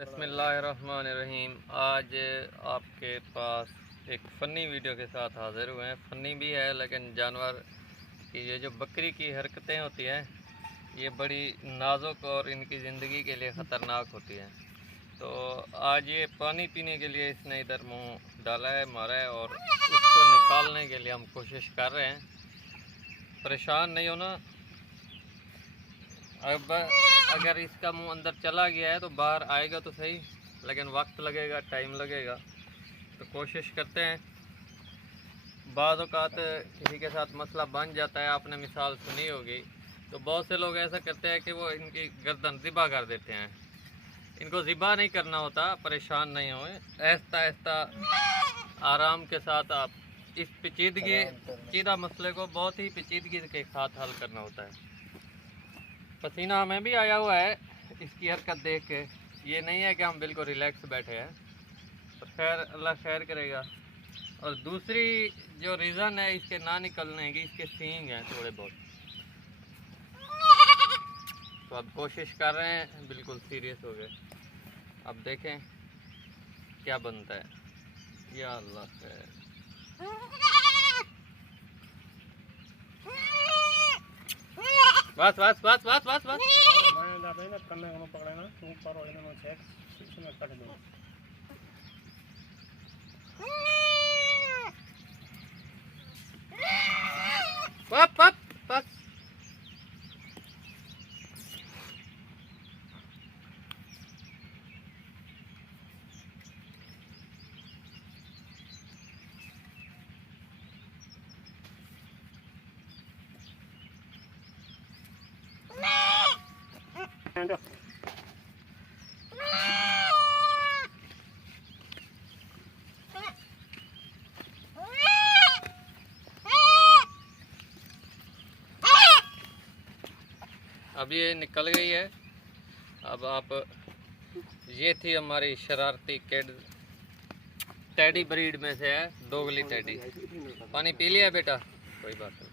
बिस्मिल्लाहिर्रहमानिर्रहीम। आज आपके पास एक फ़नी वीडियो के साथ हाज़िर हुए हैं। फ़नी भी है लेकिन जानवर की ये जो बकरी की हरकतें होती हैं ये बड़ी नाजुक और इनकी ज़िंदगी के लिए ख़तरनाक होती हैं। तो आज ये पानी पीने के लिए इसने इधर मुंह डाला है, मारा है और उसको निकालने के लिए हम कोशिश कर रहे हैं। परेशान नहीं होना, अब अगर इसका मुंह अंदर चला गया है तो बाहर आएगा तो सही, लेकिन वक्त लगेगा, टाइम लगेगा। तो कोशिश करते हैं। बाज़ औक़ात किसी के साथ मसला बन जाता है, आपने मिसाल सुनी होगी। तो बहुत से लोग ऐसा करते हैं कि वो इनकी गर्दन ज़िबा कर देते हैं। इनको ज़िबा नहीं करना होता, परेशान नहीं होए, आहिस्ता आहिस्ता आराम के साथ आप इस पेचीदा मसले को बहुत ही पेचीदगी के साथ हल करना होता है। पसीना हमें भी आया हुआ है इसकी हरकत देख के। ये नहीं है कि हम बिल्कुल रिलैक्स बैठे हैं, तो खैर अल्लाह खैर करेगा। और दूसरी जो रीज़न है इसके ना निकलने की, इसके सींग हैं थोड़े बहुत। तो अब कोशिश कर रहे हैं, बिल्कुल सीरियस हो गए। अब देखें क्या बनता है। या अल्लाह खैर। बस बस बस बस बस बस पप पप बस। अब ये निकल गई है। अब आप, ये थी हमारी शरारती किड, टेडी ब्रीड में से है, दोगली टेडी। पानी पी लिया बेटा? कोई बात नहीं।